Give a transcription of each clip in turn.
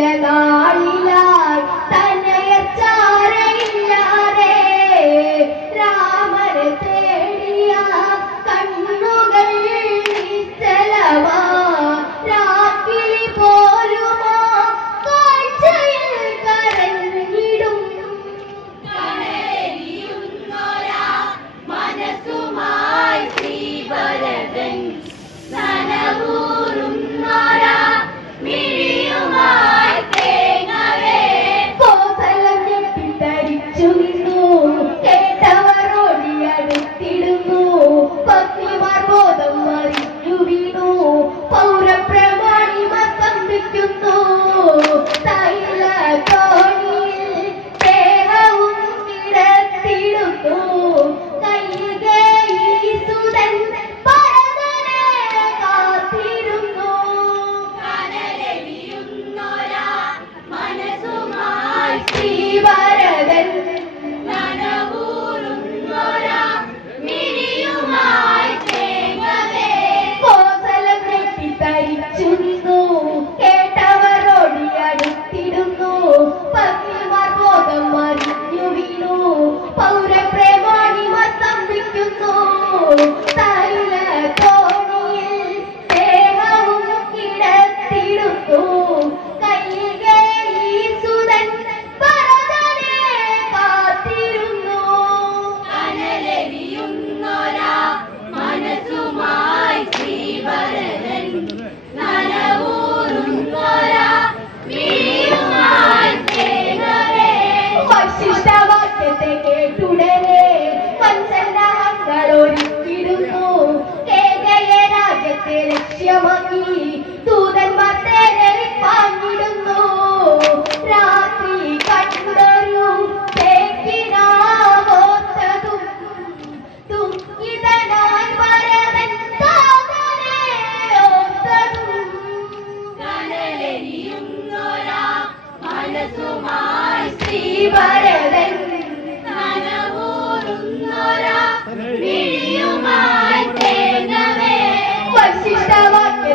Yeah.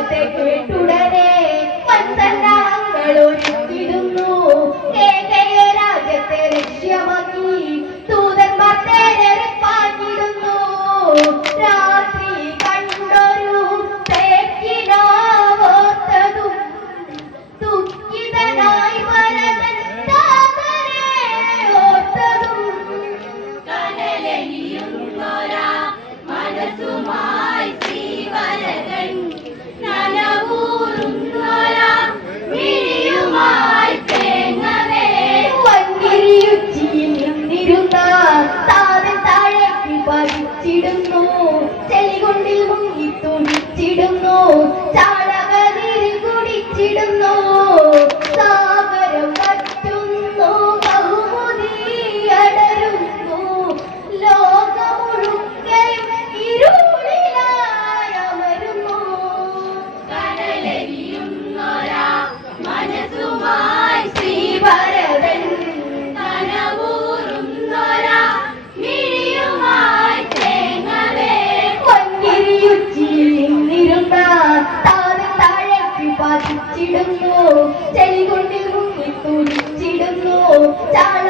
கேட்டு തുടിച്ചിടുന്നു പതിച്ചിടുന്നു ചെളി കൊണ്ട് തുടിച്ചിടുന്നു ചാണക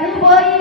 கடந்து போய்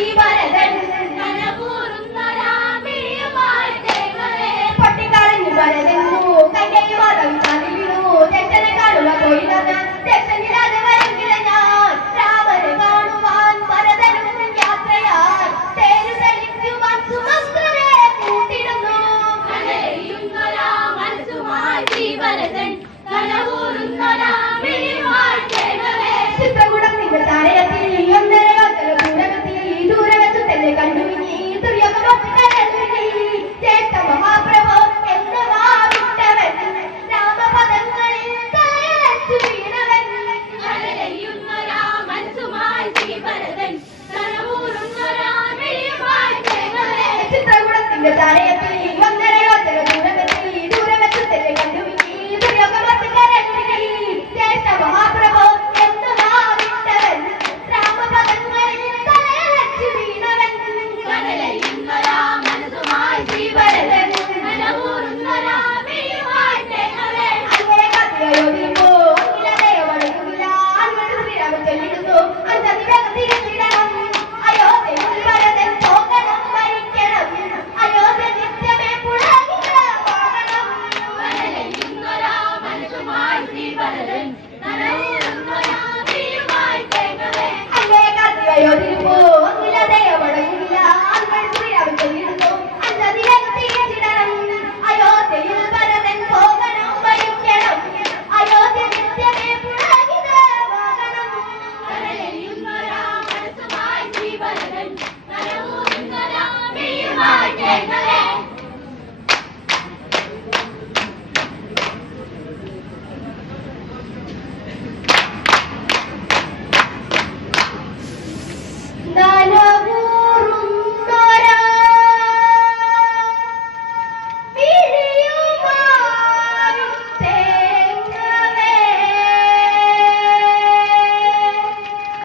Arriba